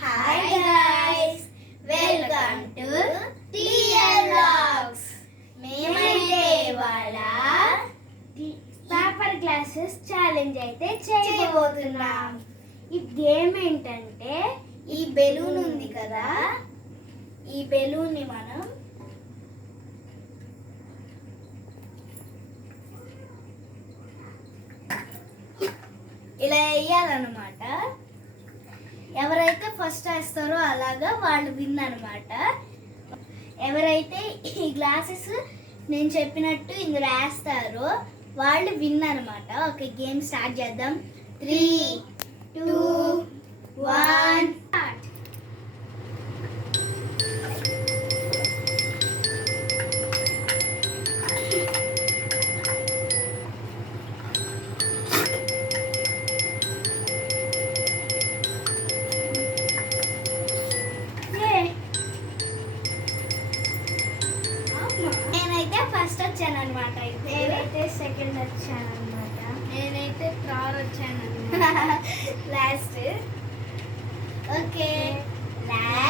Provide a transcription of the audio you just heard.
Hi guys, welcome to TL vlogs. మేమైతే ఇవాళ paper glasses challenge అయితే చేయబోతున్నాం. ఈ గేమ్ ఏంటంటే ఈ బెలూన్ ఉంది కదా, ఈ బెలూన్ ని మనం ఇలా వేయాలన్నమాట. ఎవరైతే ఫస్ట్ వేస్తారో అలాగా వాళ్ళు విన్ అనమాట. ఎవరైతే ఈ గ్లాసెస్ నేను చెప్పినట్టు ఇందులో వేస్తారో వాళ్ళు విన్ అనమాట. ఓకే, గేమ్ స్టార్ట్ చేద్దాం. 3, 2, 1 స్టార్ట్. నేనైతే ఫస్ట్ వచ్చాను అనమాట. నేనైతే సెకండ్ వచ్చాను అనమాట. నేనైతే థర్డ్ వచ్చాను లాస్ట్. Okay, last